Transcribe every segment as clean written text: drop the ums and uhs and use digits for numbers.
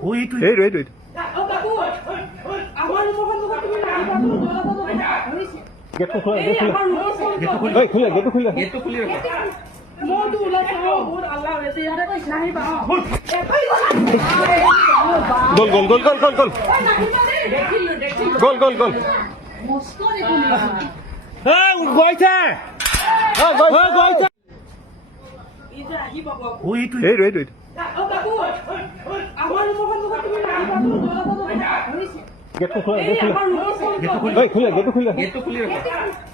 Wait. গেটটো খোলা গেটটো খোলা গোল Wait. গেটটো খোলা গেটটো খোলা Wait.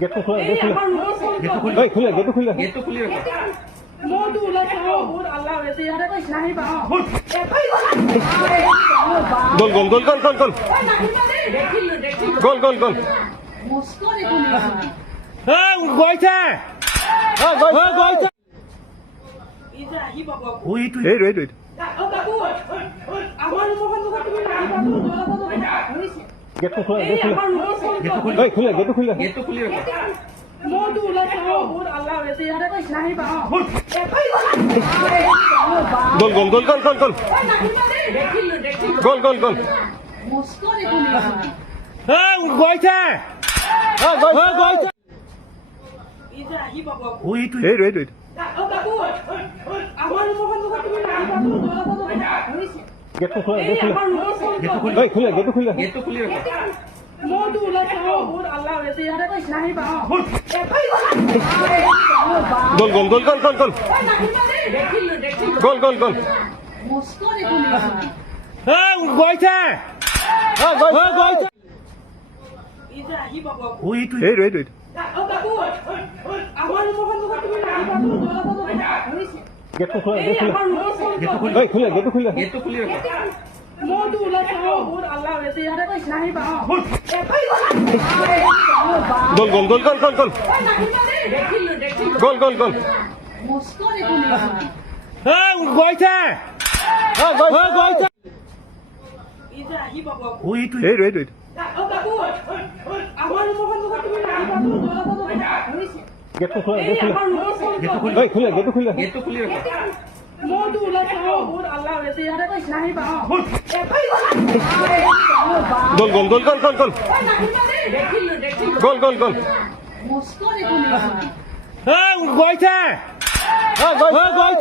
গেটটো খোলা গেটটো খোলা Wait. গেটটো খোলা গেটটো খোলা Wait. গেটটো খোলা গেটটো খোলা Wait. গেটটো খোলা গেটটো খোলা Wait. গেটটো খোলা গেটটো খোলা Wait.